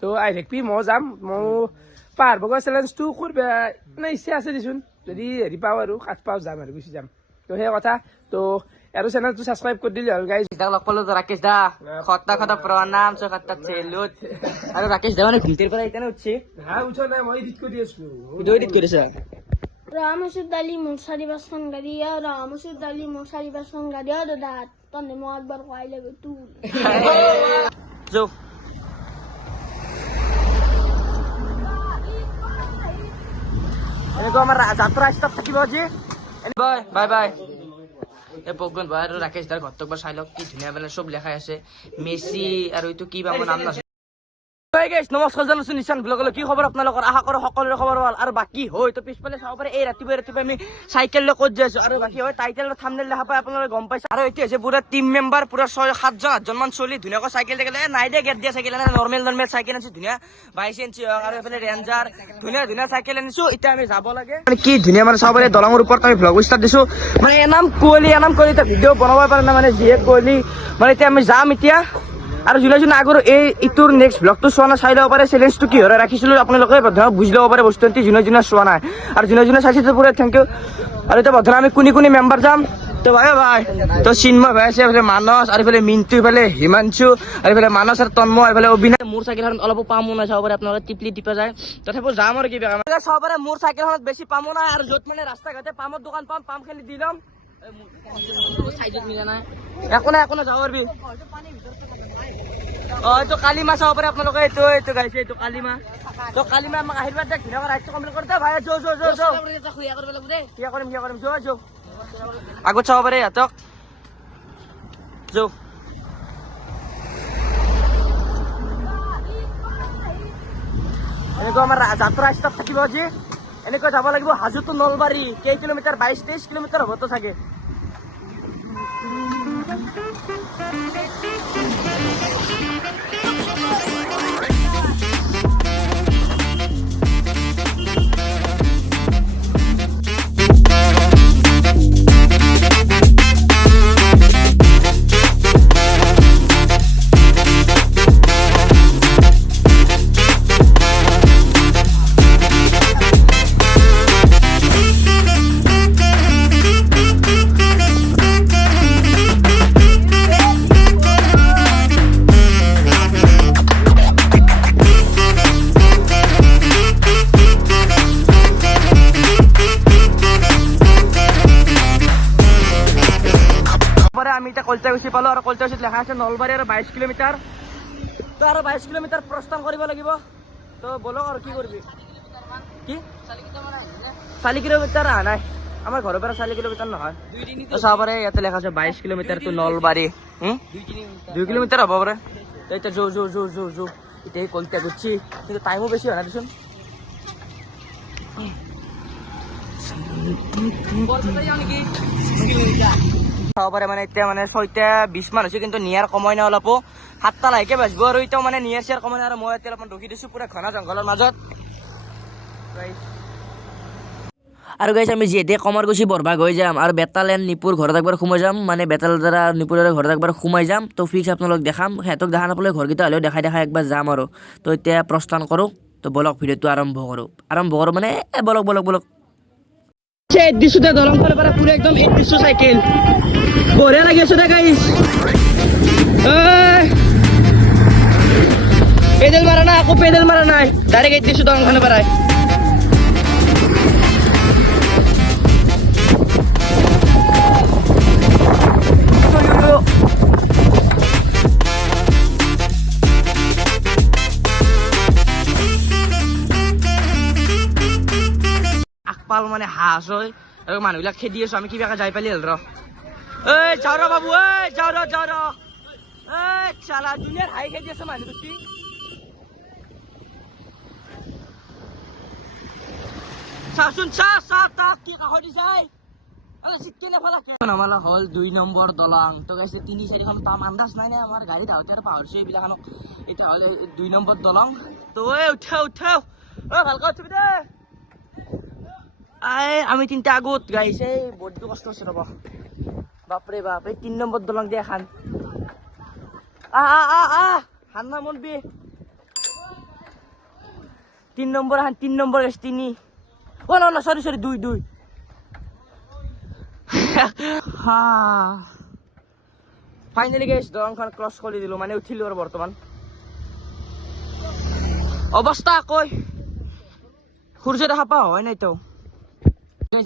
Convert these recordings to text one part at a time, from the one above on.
তো আহি থাকবি মই যাম মই পাহাৰ বগা চেলেঞ্জটো কৰিব মানে ইচ্ছা আছে দেচোন যদি হেৰি পাওঁ আৰু কাঠ পাওঁ যাম আৰু গুচি যাম তো সেই কথা তো আৰু চেনেলটো ছাবস্ক্ৰাইব কৰি দিলে হ'ল গাইজ লগ পালো ৰাকেশ দা খতা খতা প্ৰণাম খতা চেলুট আৰু ৰাকেশ দা মানে ঘুমটিৰ পৰা এতিয়া উঠছি হা উঠা নাই মই এডিট কৰি আছো ভিডিঅ' এডিট কৰিছা Ramasud Dali Munsari Basan Gadia, Ramasud Dali Munsari Basan Gadia, that Tony Mogbar Wile too. Jo. এনেকুৱা আমাৰ যাত্ৰা ষ্টাফ থাকিব আজি বাই বাই বাই এই পগন বাই আৰু ৰাকেশ দাৰ ঘৰটোক বা চাই লওক কি ধুনীয়া মানে চব লেখাই আছে মেছি আৰু এইটো কি বা নাম নাছে নমস্কাৰ জানাইছো নিশান ব্লগলৈ কি খবৰ আপোনালোকৰ আশা কৰো সকলোৰে খবৰ ভাল আৰু বাকী হয় তো পিছফালে চাব পাৰে এই ৰাতিপুৱা আমি চাইকেল লৈ ক'ত যাই আছো আৰু বাকী হয় টাইটেল থাম্বনেল দেখা পাই আপোনালোকে গম পাইছে আৰু এতিয়া হৈছে পুৰা টিম মেম্বাৰ পুৰা 6-7জন মান চলি ধুনীয়াকৈ চাইকেল থাকিলে নাই দে গেট দিয়া চাইকেল নৰ্মেল চাইকেল আনিছো ধুনীয়া 22 ইঞ্চি আৰু এইফালে ৰেঞ্জাৰ ধুনীয়া চাইকেল আনিছো এতিয়া আমি যাব লাগে মানে কি ধুনীয়া মানে চাব পাৰে দলঙৰ ওপৰত আমি ভ্লগ ষ্টাৰ্ট দিছো মানে এনাম কোহলি এতিয়া ভিডিঅ' বনাব পাৰে না মানে যিহে কোহলি মানে এতিয়া আমি যাম এতিয়া আৰু যোনে আগৰ এই ইটোৰ নেক্সট ব্লগটো চোৱা নাই চাই ল'ব পাৰে চেলেঞ্জটো কি হয় ৰাখিছিলো আপোনালোকে বুজি ল'ব পাৰে বস্তু যোনে চোৱা নাই আৰু যোনে চাইছে পুৰা থেংক ইউ আৰু এতিয়া বৰ্তমান আমি কোনি মেম্বাৰ যাম তো ভাই তো চিন্ময় ভাই আছে এইফালে মানস আৰু এইফালে মিণ্টু এইফালে হিমাংশু আৰু এইফালে মানস আৰু তন্ময় এইফালে অবিনাশ মোৰ চাইকেলখনত অলপ পামো নাই চাব পাৰে আপোনালোকে টিপা যায় তথাপিও যাম আৰু কিবা চাব পাৰে মোৰ চাইকেলখনত বেছি পামো নাই আৰু য'ত মানে ৰাস্তা ঘাটে পামৰ দোকান পাম খেলি দি ল'ম একো নাই যাব পাৰিবি এইটো কালিমা চাব পাৰে আপোনালোকে এইটো গাইছে এইটো কালিমা তো কালিমা আমাক আশীৰ্বাদ দিয়ক ধুনীয়াকৈ ৰাইজটো কমপ্লিট কৰি দে ভাই কৰিম আগত চাব পাৰে ইহঁতক এনেকুৱা আমাৰ যাত্ৰা ষ্টাফ থাকিব আজি এনেকৈ যাব লাগিব হাজো টু নলবাৰী কেই কিলোমিটাৰ 22-23 কিলোমিটাৰ হ'বতো চাগে আমি এতিয়া কলতাগুছি পালো আৰু কলতাগুছিত লেখা আছে নলবাৰী আৰু 22 কিলোমিটাৰ তো আৰু 22 কিলোমিটাৰ প্ৰস্থান কৰিব লাগিব তো বলক আৰু কি কৰিবি কি 4 কিলোমিটাৰ নাই আমাৰ ঘৰৰ পৰা 4 কিলোমিটাৰ নহয় চাব পাৰে ইয়াতে লেখা আছে 22 কিলোমিটাৰ টু নলবাৰী 2 কিলোমিটাৰ হ'ব পাৰে এতিয়া জো এতিয়া কলতাগুছি কিন্তু টাইমো বেছি হয় না দেচোন চাব পাৰে মানে এতিয়া মানে 6:20 মান হৈছে কিন্তু নিয়াৰ সময় নাই অলপো 7টা লাহেকে বাজিব আৰু এতিয়া মানে নিয়াৰ চিয়াৰ সময় নাই আৰু মই এতিয়া অলপমান ৰখি দিছো পুৰা ঘনা জংঘলৰ মাজত আৰু গাইছ আমি যিহেতু কমৰগুছি বৰভাগ হৈ যাম আৰু বেতালেন নিপুৰ ঘৰত একবাৰ সোমাই যাম মানে বেতাল দ্বাৰা নিপুৰৰ ঘৰত একবাৰ সোমাই যাম তো ফিক্স আপোনালোক দেখাম সিহঁতক দেখা নাপালে ঘৰকেইটা হ'লেও দেখাই একবাৰ যাম আৰু তো এতিয়া প্ৰস্থান কৰোঁ তো বলক ভিডিঅ'টো আৰম্ভ কৰোঁ মানে বলক দিছো দে দলং ফালে পৰা পুৰা একদম দিছো চাইকেল বঢ়িয়া লাগি আছে দে গাইছ পেডেল মাৰা নাই আকৌ পেডেল মাৰা নাই ডাইৰেক্ট দিছো দলং ফালে পৰা আকপাল মানে হাঁস হয় আৰু মানুহবিলাক খেদি আছো আমি কিবাকে যাই পালি হ'ল যাওঁ ৰ বাবু যাওঁ ৰ চালা জুনিয়ৰ হাই খেদি আছে মানুহ বেছি চাচোন চা তাক কি কাষৰ দি যায় আমাৰ হ'ল 2 নম্বৰ দলং তো গাইছে 3-4খন পাম আন্দাজ নাই আমাৰ গাড়ীত আহোঁতে আৰু পাহৰিছো এইবিলাকনক এতিয়া হ'ল 2 নম্বৰ দলং তো উঠাও ভালকৈ উঠিবি দে আমি 3টা আগত গাইছে বডিটো কষ্ট আছে ৰ'ব বাপৰে বাপ এই 3 নম্বৰ দলং দিয়ে এখন হান্না মনবি 3 নম্বর হান 3 নম্বর গেছে 3 ও না সরি 2 হ্যাঁ ফাইনালি গেছ দলংখন ক্রস করে দিল মানে উঠিল আর বর্তমান অবস্থা কই সূর্য দেখা পাওয়া হয় নাই তো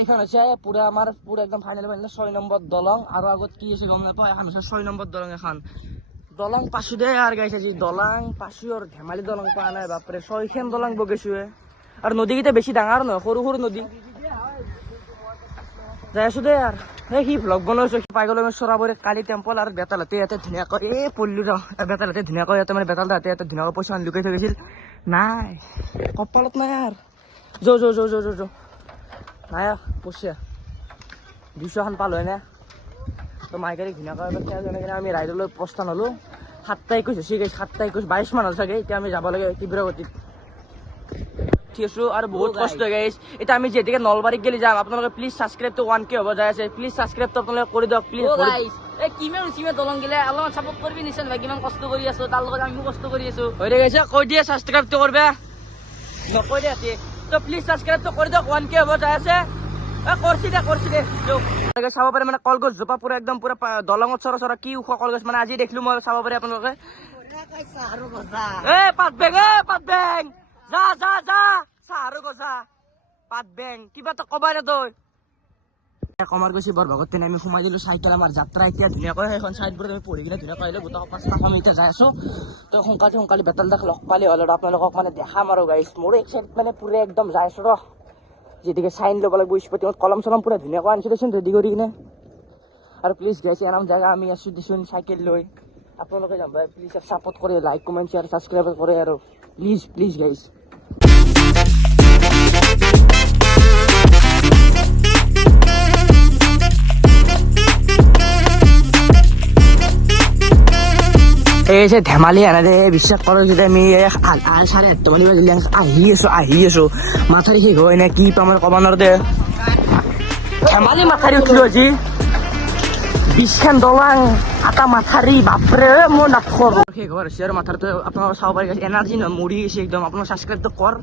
এইখান আছে পুরো আমার পুরো একদম ফাইনাল 6 নম্বর দলং আর আগত কি আছে গম নাপাও এখন 6 নম্বর দলং এখন দলং পাশু দে আর গাইছে যে দলং পাশু আর ধেমালি দলং পা নাই বাপরে 6খান দলং বগেছুয়ে আর নদী কিটা বেশি ডাঙৰ নহয় সৰু সৰু নদী যাই আছো দে আর কি ভ্লগ বনাইছো পাই গলো আমি সরাবরে কালি টেম্পল আর বেতালতে ইয়াতে ধুনীয়াকৈ পল্লু বেতালতে ধুনীয়াকৈ ইয়াতে মানে বেতাল দাঁতে ইয়াতে ধুনীয়াকৈ পইচা লুকাই থৈ গৈছিল নাই কপালত নাই আর যো নাই পইচা 200 খান পালো না তো মাইকারি ধুনীয়াকৈ আমি ৰাইডলৈ প্ৰস্থান হলো 7:21 হৈছে গাইছ 7:21 22 মান হ'ল চাগে এতিয়া আমি যাব লাগে তীব্ৰ গতিত ঠিক আছে আৰ বহুত কষ্ট গাইছ এটা আমি যেদিকে নলবাৰীত গেলি যাম আপোনালোকে প্লিজ সাবস্ক্রাইব তো 1k হ'ব যায় আছে প্লিজ সাবস্ক্রাইব তো আপোনালোকে কৰি দিয়ক প্লিজ গাইছ এই কিমে দলং গিলে অলপমান সাপোৰ্ট কৰবি নিছেন ভাই কিমান কষ্ট কৰি আছো তাৰ লগত আমিও কষ্ট কৰি আছো হৈ গৈছে কৈ দিয়ে সাবস্ক্ৰাইব তো কৰবে নকৈ দে তো প্লিজ সাবস্ক্ৰাইব তো কৰি দিয়ক 1k হ'ব যায় আছে কৰছি দে চাব পাৰে মানে কলগছ জোপা পুৰা একদম পুৰা দলঙত চৰা কি ওখ কলগছ মানে আজি দেখিলো মই চাব পাৰে আপোনালোকে পাত বেং যা চাহাৰো গছা পাত বেং কিবা তো কবাই না তই কমাৰ গৈছি বৰ ভগত তেনে আমি সোমাই দিলো চাইকেল আমাৰ যাত্ৰা এতিয়া ধুনীয়াকৈ সেইখন চাইডবোৰত আমি পঢ়ি কিনে ধুনীয়াকৈ আহিলো গোটেই 5টা আমি এতিয়া যাই আছো তো সোনকালে বেতাল দাক লগ পালে হ'ল আৰু আপোনালোকক মানে দেখাম আৰু গাইছ মোৰ এক্সাইট মানে পুৰা একদম যাই আছো ৰ যেদিকে সাইন ল'ব লাগিব স্পটিঙত কলম চলম পুৰা ধুনীয়াকৈ আনিছো দেচোন ৰেডি কৰি কিনে আৰু প্লিজ গাইছ এনাম জেগা আমি আছো দেচোন চাইকেল লৈ আপোনালোকে যাম ভাই প্লিজ সাপোর্ট করে লাইক কমেন্ট শেয়ার সাবস্ক্রাইব করে আৰু প্লিজ গাইছ এই যে ধেমালি এনে বিশ্বাস করো যদি আমি 8:30 মানে বাজিলে আহি আছো মাথারি শেষ হয় না কি আমার কমানোর দে ধেমালি মাথারি উঠিল আজি 20খান দলাং আটা মাথারি বাপরে মই নাথর শেষ হওয়ার আছে আর মাথার তো আপনার চাব পারি এনার্জি নয় মরি গেছে একদম আপনার সাবস্ক্রাইব তো কর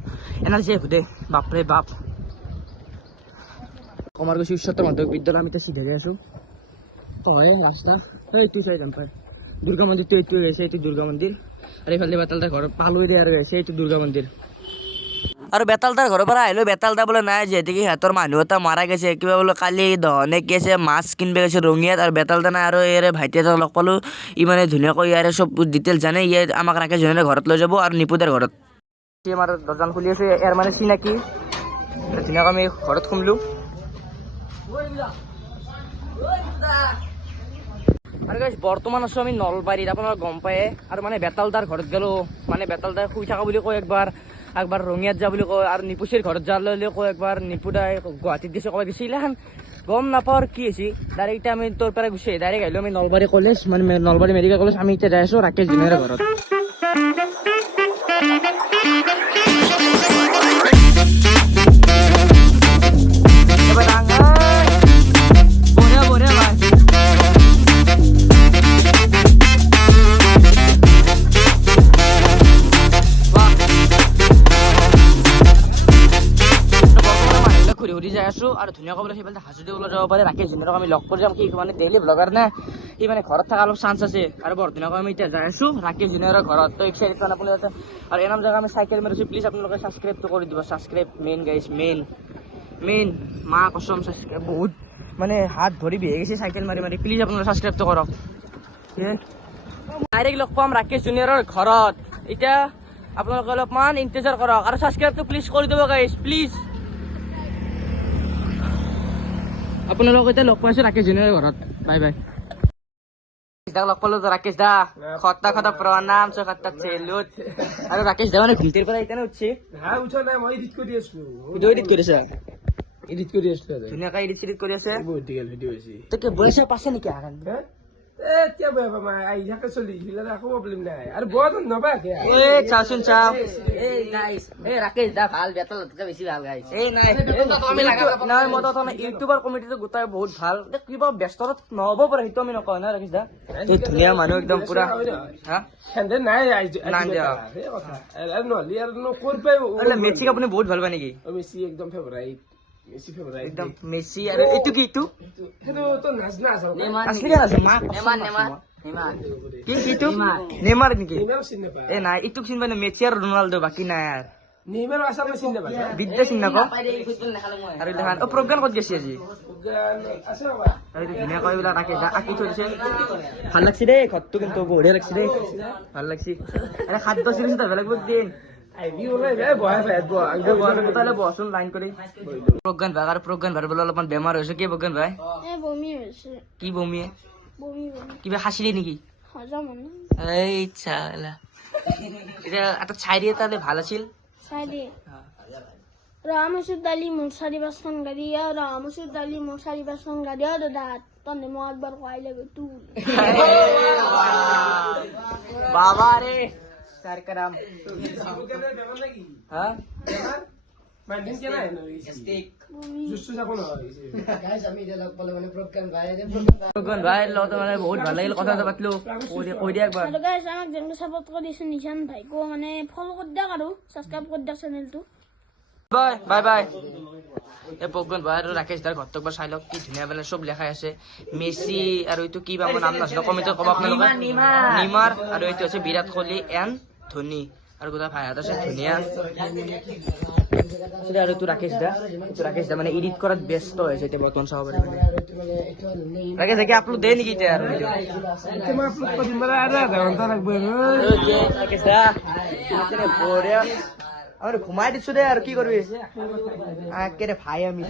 এনার্জি হুদে বাপরে বাপ কমার গেছি উচ্চতর মাধ্যমিক বিদ্যালয় আমি তো শিখে আছো হয় রাস্তা এই তুই চাই যাম পাই দুর্গা মন্দির তো এইটু গেছে এইটু দুর্গা মন্দির আর এইফালে বেতালদার ঘর পালুই দিয়ে আর গেছে এইটু দুর্গা মন্দির আর বেতালদার ঘৰৰ পৰা আহিলো বেতালদা বোলে নাই যেহেতু সিহঁতৰ মানুহ এটা মাৰা গৈছে কিবা বোলে কালি দহনে গেছে মাছ কিনব গৈছে ৰঙিয়াত আৰু বেতালদা নাই আৰু ইয়াৰে ভাইটি এটা লগ পালো ই মানে ধুনীয়াকৈ ইয়াৰে চব ডিটেইলছ জানে ইয়ে আমাক ৰাকেশ জনেৰে ঘৰত লৈ যাব আৰু নিপুদাৰ ঘৰত আমাৰ দৰ্জান খুলি আছে ইয়াৰ মানে চিনাকি ধুনীয়াকৈ আমি ঘৰত সোমলো আৰ গাইস বৰ্তমান আছো আমি নলবাৰীত আপনাৰা গম পায়ে আৰ মানে বেতালদাৰ ঘৰত গেলো মানে বেতালদাৰ শুই থাকা বুলি কয় একবাৰ ৰঙিয়াত যা বুলি কয় আৰ নিপুসিৰ ঘৰত যা ললে কয় একবাৰ নিপুদাই গুৱাহাটীত গেছে কয় গেছে ইলাখান গম নাপাওয়াৰ কি আছে ডাইৰেক্ট আমি তোৰ পৰা গুছি ডাইৰেক্ট আহিলো আমি নলবাৰী কলেজ মানে নলবাৰী মেডিকেল কলেজ আমি এতিয়া যাই আছো ৰাকেশ জনেৰে ঘৰত আৰ ধুনীয়াকৈ বোলে সেইফালে হাজোতে ওলাই যাব পাৰে ৰাকেশ জনেৰক আমি লগ কৰি যাম কি মানে ডেইলি ব্লগাৰ না সি মানে ঘৰত থকা অলপ চান্স আছে আৰু বৰ ধুনীয়াকৈ আমি এতিয়া যাই আছো ৰাকেশ জনেৰৰ ঘৰত তো এক্সাইটেড মানে আপুনি আৰু এনাম জেগা আমি চাইকেল মাৰিছো প্লিজ আপোনালোকে সাবস্ক্ৰাইবটো কৰি দিব সাবস্ক্ৰাইব মেইন গাইছ মেইন মা কসম সাবস্ক্ৰাইব বহুত মানে হাত ধৰি বিহে গৈছে চাইকেল মাৰি প্লিজ আপোনালোকে সাবস্ক্ৰাইবটো কৰক ডাইৰেক্ট লগ পাম ৰাকেশ জনেৰৰ ঘৰত এতিয়া আপোনালোকে অলপমান ইন্তজাৰ কৰক আৰু সাবস্ক্ৰাইবটো প্লিজ কৰি দিব গাইছ প্লিজ আপোনালোক এতিয়া লগ পাইছো ৰাকেশ জনেৰৰ ঘৰত বাই লগ পালো ৰাকেশ দা খতা প্ৰণাম খতা চেলুত আৰু ৰাকেশ দা মানে ভিলটিৰ পৰা এতিয়া উঠছে মই এডিট কৰি আছো এডিট কৰিছা এডিট কৰি আছো ধুনীয়াকৈ এডিট কৰি আছে বহুত দীঘল ভিডিঅ' হৈছে তোকে বয়সে পাছে নেকি এতিয়া বেয়া পামা আহি থাকে চলি গিলা একো প্ৰব্লেম নাই আৰু বৰ নবা কে চাওচোন চাও গাইছ এই ৰাকেশ দা ভাল বেতলতকে বেছি ভাল গাইছ নাই মই তো ইউটিউবাৰ কমিটিটো গোটাই বহুত ভাল কিবা ব্যস্ততাত নহ'ব পাৰে সেইটো আমি নকওঁ না ৰাকেশ দা এই ধুনীয়া মানুহ একদম পুৰা হা হেন্দে নাই নাই দিয়া। সেই কথা আৰু নহলি আৰু কৰ পাই মেচিক আপুনি বহুত ভাল পায় নেকি মেছি একদম ফেভাৰাইট মেছি ফেভাৰাইট একদম মেচি আৰু এইটো কি এইটো সেইটো তো নাজনা আছল আছলি আছে কি কিটো নেমাৰ নেকি নিমেৰ চিন নাপা এ নাই ইটোক চিন পাই মেচি আৰু ৰনাল্ডো বাকী নাই আৰু নিমেৰ আছল চিন নাপা বিদ্যা চিন নাপাওঁ আৰু দেখান অ প্ৰজ্ঞান ক'ত গৈছে আজি আছে ৰবা আৰু এইটো ধুনীয়াকৈ বিলাক আঁকি থৈ দিছে ভাল লাগছে দেই ঘৰটো কিন্তু বঢ়িয়া লাগছে দেই ভাল লাগছে আৰে খাদ্য চিৰিছে তাৰ বেলেগ বহুত দিন আইবি ওলাই যায় বহাই ফাইত বহ তাহলে বহচোন লাইন কৰি প্ৰজ্ঞান ভাই আৰু প্ৰজ্ঞান ভাই বোলে অলপমান বেমাৰ হৈছে কি প্ৰজ্ঞান ভাই এই বমি হৈছে কি বমিয়ে বমি বমি কিবা খাইছিলি নেকি হজম হয় না এই চালা এতিয়া এটা চাই দিয়ে তাহলে ভাল আছিল চাই দিয়ে ৰামচুৰ দালি মোৰ 4-5খন গাড়ী ৰামচুৰ দালি মোৰ 4-5খন গাড়ী দাদা তনে মই একবাৰ খুৱাই লাগে তোৰ বাবা রে স্যার কারাম হ্যাঁ মাইন্ডিং কে নাই স্টিক জুসু যাব না গাইস আমি যে লগ বলে মানে প্রজ্ঞান ভাই লগত মানে বহুত ভাল লাগিল কথা পাতলো কৈ দিয়া একবার আৰু গাইস আমাক যেনকে সাপোৰ্ট কৰিছে নিশান ভাইকো মানে ফলো কৰি দিয়ক আৰু সাবস্ক্ৰাইব কৰি দিয়ক চেনেলটো বাই বাই বাই এই প্ৰজ্ঞান ভাই আৰু ৰাকেশ দাৰ ঘৰটো একবাৰ চাই লওক কি ধুনীয়া মানে চব লেখাই আছে মেসি আৰু এইটো কি বা মোৰ নাম নাছিল কমেন্টত ক'ব আপোনালোকে নিমাৰ আৰু এইটো আছে বিৰাট কোহলি এণ্ড ধোনি আৰু গোটা ভাইহাত আছে ধুনীয়া আৰু এইটো ৰাকেশ দা মানে এডিট কৰাত ব্যস্ত হৈছে এতিয়া বৰ্তমান চাব পাৰে ৰাকেশ দা কি আপলোড দিয়ে নেকি এতিয়া আৰু মই আপলোড কৰিম মানে আৰু আধা ঘণ্টা লাগবে ৰাকেশ দা বঢ়িয়া আমি ঘুমাই দিছো দে আৰু কি কৰিবি একেৰে ভাই আমি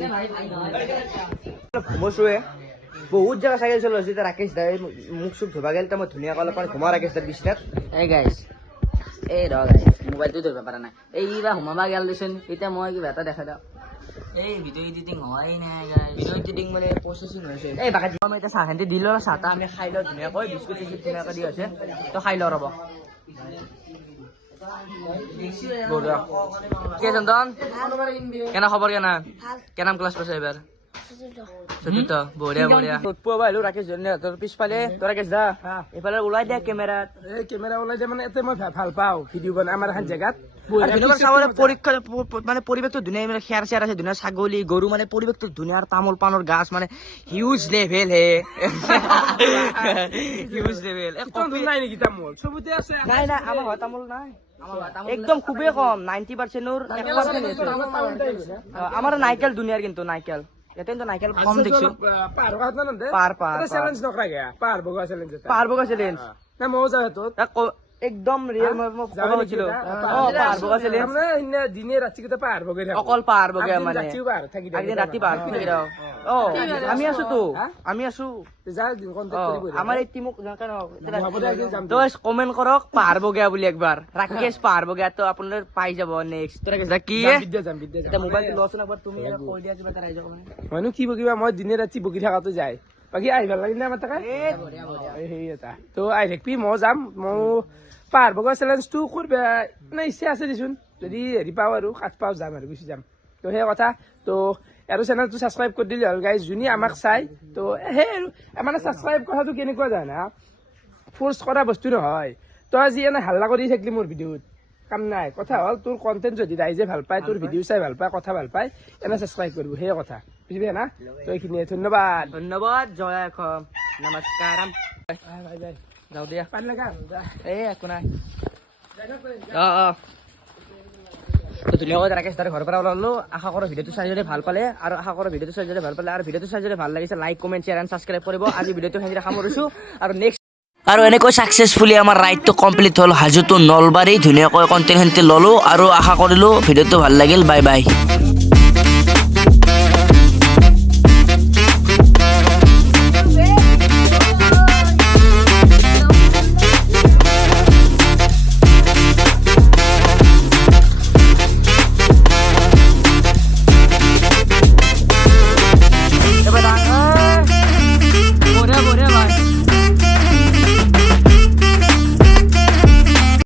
ঘুমোছোৱে বহুত জেগা চাই গৈছিলো এতিয়া ৰাকেশ দাই মুখ চুখ ধুবা গেল মই ধুনীয়াকৈ অলপমান ঘুমা ৰাকেশ দাৰ বিচনাত এই গাইছ এই ৰ গাইছ মোবাইলটো ধৰিব পৰা নাই এই কিবা সোমাবা গেল দিছোন এতিয়া মই কিবা এটা দেখা দিয়ক এই ভিডিঅ' এডিটিং হোৱাই নাই গাইছ ভিডিঅ' এডিটিং মানে প্ৰচেছিং হৈছে এই বাকী আমি এতিয়া চাহ খান্তি দিলো চাহ তাহ আমি খাই লওঁ ধুনীয়াকৈ বিস্কুট চিস্কুট ধুনীয়াকৈ দি আছে তো খাই লওঁ ৰ'ব কে চন্দন কেনা খবৰ কেনাম ক্লাছ পাইছে এবাৰ চতুৰ্থ বঢ়িয়া বঢ়িয়া পুৱা আহিলো ৰাকেশ তোৰ পিছফালে তই ৰাকেশ দা এইফালে ওলাই দিয়া কেমেৰাত এই কেমেৰা ওলাই যায় মানে এতে মই ভাল পাওঁ ভিডিঅ' বনাই আমাৰ এখন জেগাত চাবলৈ পৰীক্ষা মানে পৰিৱেশটো ধুনীয়া মানে খেৰ চেৰ আছে ধুনীয়া ছাগলী গৰু মানে পৰিৱেশটো ধুনীয়া আৰু তামোল পাণৰ গাছ মানে হিউজ লেভেল হে হিউজ লেভেল নাই নেকি তামোল চবতে আছে নাই নাই আমাৰ ঘৰত তামোল নাই একদম খুবেই কম 90%ৰ 1% আমাৰ নাইকেল দুনিয়াৰ কিন্তু নাইকেল ইয়াতে কিন্তু নাইকেল কম দেখিছো পাৰ হোৱা না নন্দে পাৰ চেলেঞ্জ নকৰা গয়া পাৰ বগা চেলেঞ্জ পাৰ বগা চেলেঞ্জ না মই যাও তো একদম ৰিয়েল মই ক'ব হৈছিলো পাৰ বগা চেলেঞ্জ মানে ইনে দিনে ৰাতি কিটা পাৰ বগা থাকে অকল পাৰ বগা মানে ৰাতিও পাৰ থাকি একদিন ৰাতি পাৰ থাকি দাও আমি আছো তো আমি আছো যা কন্টাক্ট কৰিব আমাৰ এই টিমক তই কমেন্ট কৰক পাৰ বগা বুলি একবাৰ ৰাকেশ পাৰ বগা তো আপোনালোকে পাই যাব নেক্সট তই ৰাকেশ কি যাম এটা মোবাইলটো লচোন একবাৰ তুমি কৈ দিয়া কিবা এটা ৰাইজক মইনো কি বগিবা মই দিনে ৰাতি বগি থাকাটো যায় বাকী আহি ভাল লাগিল না আমাৰ তাকে সেই এটা তো আহি থাকবি মই যাম মই পাৰ বগা চেলেঞ্জটো কৰিব মানে ইচ্ছা আছে দেচোন যদি হেৰি পাওঁ আৰু কাঠ পাওঁ যাম আৰু গুচি যাম তো সেই কথা তো আৰু চেনেলটো ছাবস্ক্ৰাইব কৰি দিলে হ'ল গাইজ যোনে আমাক চাই তো সেই আৰু মানে ছাবস্ক্ৰাইব কথাটো কেনেকুৱা জানা ফ'ৰ্চ কৰা বস্তু নহয় তই আজি এনে হাল্লা কৰি থাকিলি মোৰ ভিডিঅ'ত কাম নাই কথা হ'ল তোৰ কণ্টেণ্ট যদি ৰাইজে ভাল পায় তোৰ ভিডিঅ' চাই ভাল পায় কথা ভাল পায় এনে ছাবস্ক্ৰাইব কৰিব সেই কথা বুজিবি না তো এইখিনিয়ে ধন্যবাদ ধন্যবাদ জয় অসম নমস্কাৰম যাওঁ দিয়া পানী লগা এই একো নাই ধুনীয়াকৈ ৰাকেশ দাৰ ঘৰৰ পৰা ওলালো আশা কৰোঁ ভিডিঅ'টো চাই যদি ভাল পালে আৰু আশা কৰোঁ ভিডিঅ'টো চাই যদি ভাল পালে আৰু ভিডিঅ'টো চাই যদি ভাল লাগিছে like comment share and subscribe কৰিব আজি ভিডিঅ'টো সেনেদৰে সামৰিছোঁ আৰু নেক্সট আৰু এনেকৈ ছাকচেছফুলি আমাৰ ৰাইডটো কমপ্লিট হ'ল হাজোটো নলবাৰী ধুনীয়াকৈ কণ্টেণ্ট ল'লোঁ আৰু আশা কৰিলোঁ ভিডিঅ'টো ভাল লাগিল বাই বাই